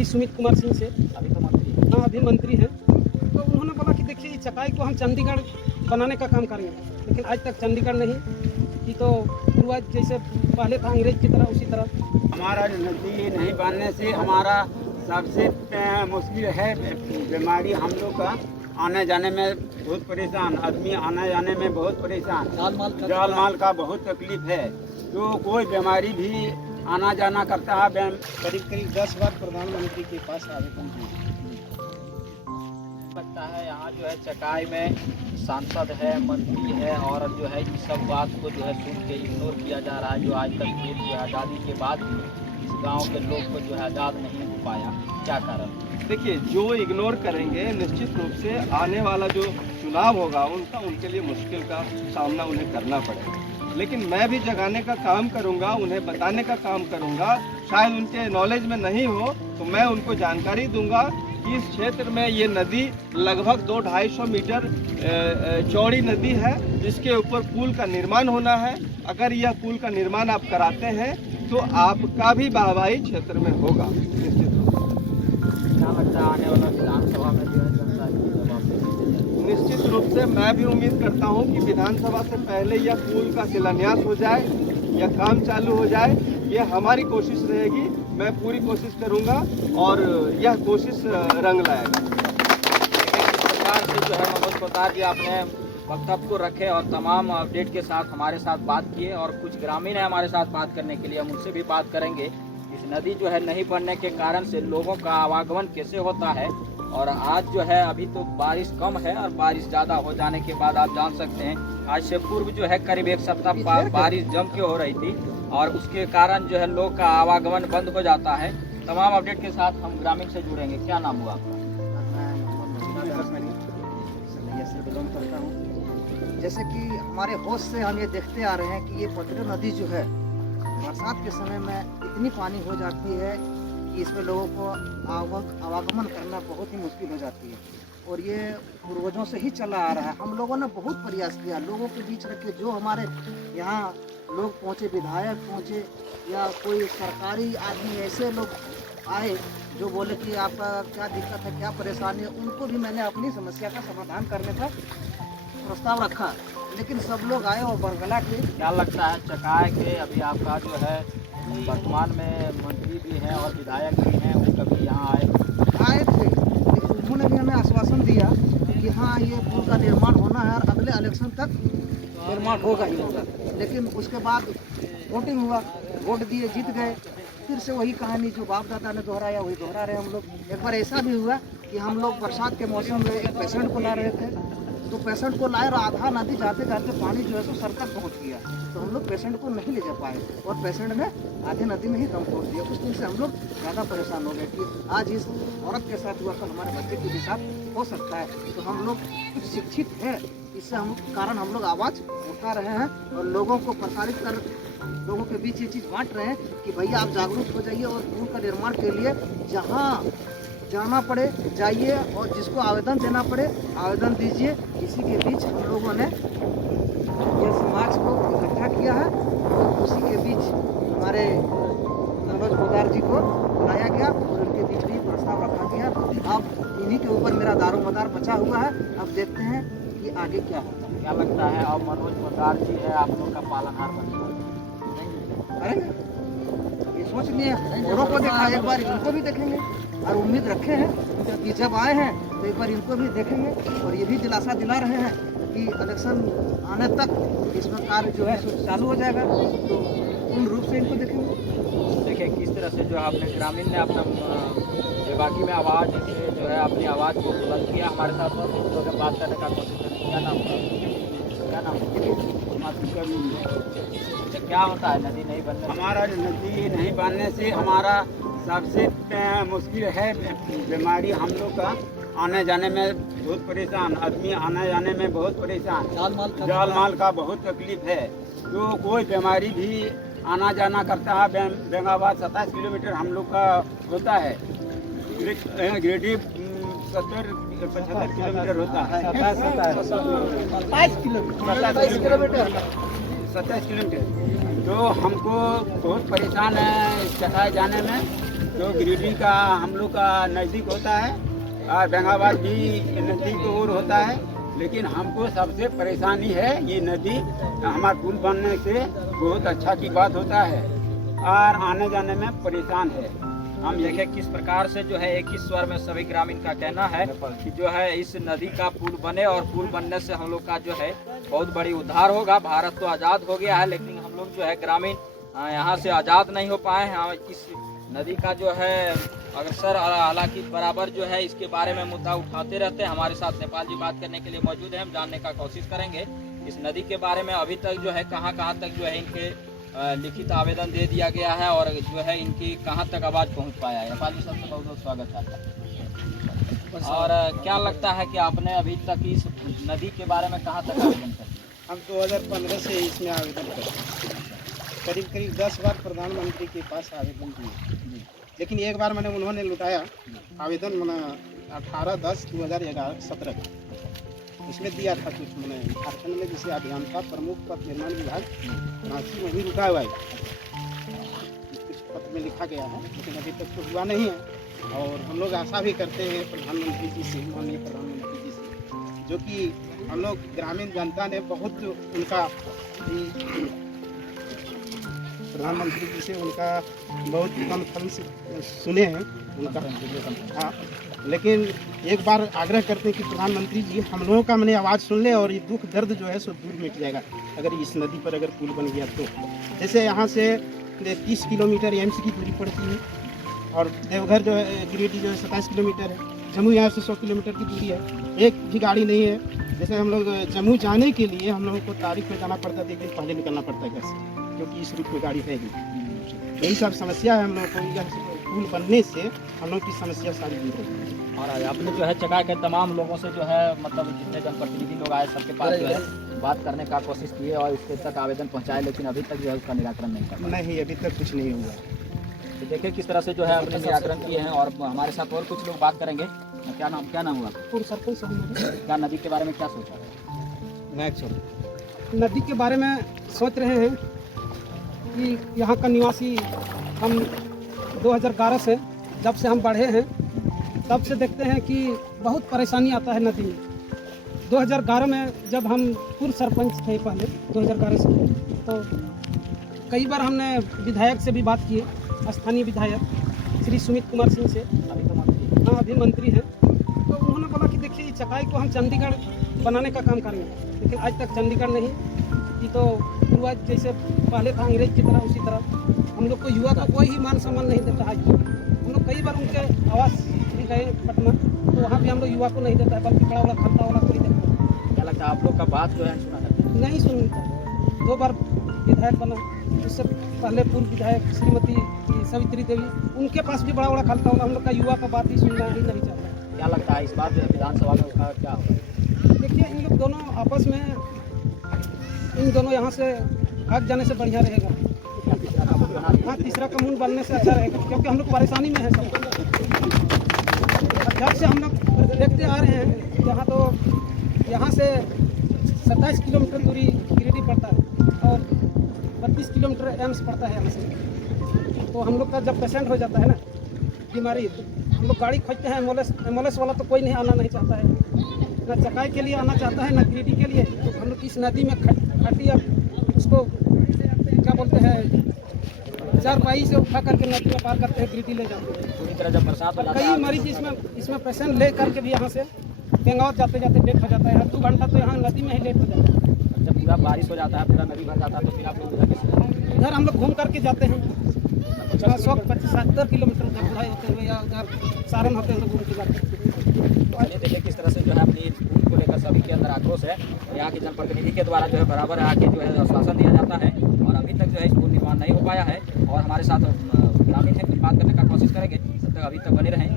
मिली सुमित कुमार सिंह से। अभी तो मंत्री हैं। हाँ, अभी मंत्री हैं। तो उन्होंने बोला कि देखिए चकाई को हम चंडीगढ़ बनाने का काम करेंगे, लेकिन आज तक चंडीगढ़ नहीं, कि तो पूर्वज जैसे पहले था अंग्रेज की तरह उसी तरह। हमारा नदी नहीं बनने से हमारा सबसे मुश्किल है बीमारी, हम लोग का आने जाने में बहुत परेशान, आदमी आने जाने में बहुत परेशान, जाल माल का बहुत तकलीफ है। तो कोई बीमारी भी आना जाना करता है। करीब करीब 10 बार प्रधानमंत्री के पास आवेदन दिए। लगता है यहाँ जो है चकाई में सांसद है, मंत्री है, और जो है इस सब बात को जो है सुन के इग्नोर किया जा रहा है। जो आज तक ये जो है आज़ादी के बाद भी इस गांव के लोग को जो है आज़ाद नहीं हो पाया, क्या कारण? देखिए, जो इग्नोर करेंगे निश्चित रूप से आने वाला जो चुनाव होगा उनके लिए मुश्किल का सामना उन्हें करना पड़ेगा। लेकिन मैं भी जगाने का काम करूंगा, उन्हें बताने का काम करूंगा। शायद उनके नॉलेज में नहीं हो तो मैं उनको जानकारी दूंगा कि इस क्षेत्र में ये नदी लगभग 200-250 मीटर चौड़ी नदी है, जिसके ऊपर पुल का निर्माण होना है। अगर यह पुल का निर्माण आप कराते हैं तो आपका भी वाहवाही क्षेत्र में होगा। क्या लगता है आने वाला विधानसभा में जो है जनता की जवाब देगी? निश्चित रूप से मैं भी उम्मीद करता हूं कि विधानसभा से पहले यह पुल का शिलान्यास हो जाए, यह काम चालू हो जाए। यह हमारी कोशिश रहेगी, मैं पूरी कोशिश करूंगा और यह कोशिश रंग लाएगा। इस प्रकार से जो है मनोज पोद्दार जी आपने वक्तव्य को रखे और तमाम अपडेट के साथ हमारे साथ बात किए, और कुछ ग्रामीण है हमारे साथ बात करने के लिए, हम उनसे भी बात करेंगे। इस नदी जो है नहीं बनने के कारण से लोगों का आवागमन कैसे होता है, और आज जो है अभी तो बारिश कम है और बारिश ज़्यादा हो जाने के बाद आप जान सकते हैं आज से पूर्व जो है करीब 1 सप्ताह बारिश जम के हो रही थी, और उसके कारण जो है लोग का आवागमन बंद हो जाता है। तमाम अपडेट के साथ हम ग्रामीण से जुड़ेंगे। क्या नाम हुआ आपका? जैसे कि हमारे होश से हम ये देखते आ रहे हैं कि ये पटरा नदी जो है बरसात के समय में इतनी पानी हो जाती है कि इसमें लोगों को आवागमन करना बहुत ही मुश्किल हो जाती है, और ये पूर्वजों से ही चला आ रहा है। हम लोगों ने बहुत प्रयास किया, लोगों के बीच रख के, जो हमारे यहाँ लोग पहुँचे, विधायक पहुँचे या कोई सरकारी आदमी ऐसे लोग आए जो बोले कि आपका क्या दिक्कत है, क्या परेशानी है, उनको भी मैंने अपनी समस्या का समाधान करने का प्रस्ताव रखा, लेकिन सब लोग आए और बरगला के। क्या लगता है चकाई के अभी आपका जो है वर्तमान में मंत्री भी हैं और विधायक भी हैं, वो कभी यहाँ आए थे, लेकिन उन्होंने भी हमें आश्वासन दिया कि हाँ ये पुल का निर्माण होना है और अगले इलेक्शन तक निर्माण होगा ही होगा। लेकिन उसके बाद वोटिंग हुआ, वोट दिए, जीत गए, फिर से वही कहानी जो बाप दादा ने दोहराया वही दोहरा रहे हम लोग। एक बार ऐसा भी हुआ कि हम लोग बरसात के मौसम में एक पेशेंट को ला रहे थे, तो पेशेंट को लाए और आधा नदी जाते जाते पानी जो है सो सर तक पहुँच गया, तो हम लोग पेशेंट को नहीं ले जा पाए और पेशेंट ने आधे नदी में ही दम तोड़ दिया। उस दिन से हम लोग ज़्यादा परेशान हो गए कि आज इस औरत के साथ हुआ, कल हमारे बच्चे के भी साथ हो सकता है। तो हम लोग कुछ शिक्षित हैं, इससे हम लोग आवाज़ उठा रहे हैं और लोगों को प्रसारित कर, लोगों के बीच ये चीज़ बांट रहे हैं कि भैया आप जागरूक हो जाइए और पुल का निर्माण के लिए जहाँ जाना पड़े जाइए, और जिसको आवेदन देना पड़े आवेदन दीजिए। इसी के बीच हम लोगों ने यह समाज को इकट्ठा किया है, और उसी के बीच हमारे मनोज पोद्दार जी को बुलाया गया और उनके बीच भी प्रस्ताव रखा गया। अब इन्हीं के ऊपर मेरा दारोमदार बचा हुआ है, अब देखते हैं कि आगे क्या होता है। क्या लगता है और मनोज पोद्दार जी है आप लोग का पालनहार बनता है? अरे ये सोच लिए औरों को देखा, एक बार इनको भी देखेंगे और उम्मीद रखे हैं कि जब आए हैं तो एक बार इनको भी देखेंगे, और ये भी दिलासा दिला रहे हैं कि इलेक्शन आने तक इसमें कार्य जो है चालू हो जाएगा, तो पूर्ण रूप से इनको देखेंगे। देखिए किस तरह से जो है अपने ग्रामीण ने अपना बेबाकी में आवाज़ से जो है अपनी आवाज़ को बुलंद किया। हमारे साथ लोगों से बात करने का कोशिश करें। क्या नाम क्या नाम क्या होता है नदी नहीं बनने? हमारा नदी नहीं बनने से हमारा सबसे मुश्किल है बीमारी, हम लोग का आने जाने में बहुत परेशान, आदमी आने जाने में बहुत परेशान, जाल माल का बहुत तकलीफ है। तो कोई बीमारी भी आना जाना करता है। बेंगाबाद 27 किलोमीटर हम लोग का होता है, गिरिडीह 70-75 किलोमीटर होता है, 27 किलोमीटर। तो हमको बहुत परेशान है चकाई जाने में। जो गिरिडीह का हम लोग का नज़दीक होता है और बेंगाबाद भी नज़दीक और होता है, लेकिन हमको सबसे परेशानी है ये नदी। हमारा पुल बनने से बहुत अच्छा की बात होता है और आने जाने में परेशान है। हम देखें किस प्रकार से जो है एक ही स्वर में सभी ग्रामीण का कहना है कि जो है इस नदी का पुल बने और पुल बनने से हम लोग का जो है बहुत बड़ी उद्धार होगा। भारत तो आज़ाद हो गया है, लेकिन हम लोग जो है ग्रामीण यहाँ से आज़ाद नहीं हो पाए हैं। इस नदी का जो है अक्सर हालांकि बराबर जो है इसके बारे में मुद्दा उठाते रहते हैं। हमारे साथ नेपाल जी बात करने के लिए मौजूद है, हम जानने का कोशिश करेंगे इस नदी के बारे में। अभी तक जो है कहाँ तक जो है इनके लिखित आवेदन दे दिया गया है और जो है इनकी कहाँ तक आवाज़ पहुँच पाया है। नेपाल जी सबसे बहुत बहुत स्वागत है। और क्या लगता है कि आपने अभी तक इस नदी के बारे में कहाँ तक आवेदन कर? हम 2015 से इसमें आवेदन करते करीब 10 बार प्रधानमंत्री के पास आवेदन दिए, लेकिन एक बार मैंने उन्होंने लुटाया आवेदन मैंने 18/10/2017 इसमें दिया था कुछ मैंने झारखंड में जैसे अभियंता प्रमुख पद निर्माण विभाग रांची में भी रुका हुआ है, कुछ पत्र में लिखा गया है, लेकिन अभी तक तो हुआ नहीं है। और हम लोग आशा भी करते हैं प्रधानमंत्री जी से, माननीय प्रधानमंत्री जी से, जो कि हम लोग ग्रामीण जनता ने बहुत उनका प्रधानमंत्री जी से उनका बहुत कम फल से सुने हैं उनका। हाँ, लेकिन एक बार आग्रह करते हैं कि प्रधानमंत्री जी हम लोगों का मैंने आवाज़ सुन ले और ये दुख दर्द जो है सो दूर मिट जाएगा अगर इस नदी पर अगर पुल बन गया तो। जैसे यहाँ से 30 किलोमीटर एम्स की दूरी पड़ती है और देवघर जो है गिरिडीह जो है 27 किलोमीटर है, जम्मू यहाँ से 100 किलोमीटर की दूरी है, एक भी गाड़ी नहीं है। जैसे हम लोग जम्मू जाने के लिए हम लोगों को तारीख में जाना पड़ता है, 1 दिन पहले निकलना पड़ता है घर से, क्योंकि इस रूट में गाड़ी है नहीं। यही सब समस्या है हम लोग को। यह पुल बनने से हम लोग की समस्या सारी दूर होगी। और आपने जो है चकाई के तमाम लोगों से जो है मतलब जितने जनप्रतिनिधि लोग आए सबके पास जो है बात करने का कोशिश किए और इसके तक आवेदन पहुंचाए, लेकिन अभी तक जो है उसका निराकरण नहीं कर पाए। नहीं, अभी तक कुछ नहीं हुआ। तो देखिए किस तरह से जो है अपने निराकरण किए हैं। और हमारे साथ और कुछ लोग बात करेंगे। क्या नाम हुआ? पूर्व सरपंच क्या नदी के बारे में क्या सोचा? नदी के बारे में सोच रहे हैं कि यहाँ का निवासी हम 2011 से जब से हम बढ़े हैं तब से देखते हैं कि बहुत परेशानी आता है नदी में। 2011 में जब हम पूर्व सरपंच थे पहले 2011 से, तो कई बार हमने विधायक से भी बात की, स्थानीय विधायक श्री सुमित कुमार सिंह से, अभी मंत्री हैं। तो उन्होंने बोला कि देखिए इस चकाई को हम चंडीगढ़ बनाने का काम करेंगे, लेकिन आज तक चंडीगढ़ नहीं। ये तो पूर्वज जैसे पहले था अंग्रेज की तरह, उसी तरह हम लोग को युवा का कोई ही मान सम्मान नहीं देता है। हम लोग कई बार उनके आवास भी गए पटना, तो वहाँ भी हम लोग युवा को नहीं देता है, बल्कि बड़ा वाला खाता वाला कोई देखता है। क्या लगता है आप लोग का बात जो है सुना नहीं सुनता। 2 बार विधायक बना, उससे पहले पूर्व विधायक श्रीमती सवित्री देवी, उनके पास भी बड़ा खाता वाला हम लोग का युवा का बात ही सुनना ही नहीं चाहता है। क्या लगता है इस बार जो है विधानसभा में उसका क्या होगा? देखिए इन लोग दोनों आपस में, इन दोनों यहाँ से भाग जाने से बढ़िया रहेगा। हाँ, तीसरा कानून बनने से अच्छा रहेगा, क्योंकि हम लोग परेशानी में हैं सब। जब से हम लोग देखते आ रहे हैं यहाँ, तो यहाँ से 27 किलोमीटर दूरी गिरिडीह पड़ता है और 32 किलोमीटर एम्स पड़ता है यहाँ से। तो हम लोग का जब पेशेंट हो जाता है ना बीमारी, तो हम लोग गाड़ी खोजते हैं। एम्बुलेंस वाला तो कोई नहीं आना नहीं चाहता है, ना चकाई के लिए आना चाहता है, ना गिरिडीह के लिए। तो हम लोग इस नदी में खटिया उसको क्या बोलते हैं, 4 पाई से उठा करके नदी में पार करते हैं, गिरिडीह ले जाते हैं। पूरी तरह जब बरसात हो जाता है, कई मरीज इसमें पेशेंट ले करके भी यहाँ से बेंगावत जाते लेट हो जाता है। 2 घंटा तो यहाँ नदी में ही लेट हो जाता है। जब पूरा बारिश हो जाता है, पूरा नदी भर जाता है, तो फिर आप लोग इधर हम लोग घूम करके जाते हैं 100-70 किलोमीटर उधर बुढ़ाई होते हुए या उधर सारण होते हुए घूम के जाते हैं। चलिए देखिए किस तरह से जो है अपनी स्कूल को लेकर सभी के अंदर आक्रोश है। यहाँ के जनप्रतिनिधि के द्वारा जो है बराबर आके जो है आश्वासन दिया जाता है और अभी तक जो है स्कूल निर्माण नहीं हो पाया है। और हमारे साथ ग्रामीण है, कुछ बात करने का कोशिश करेंगे, तब तक अभी तक बने रहें।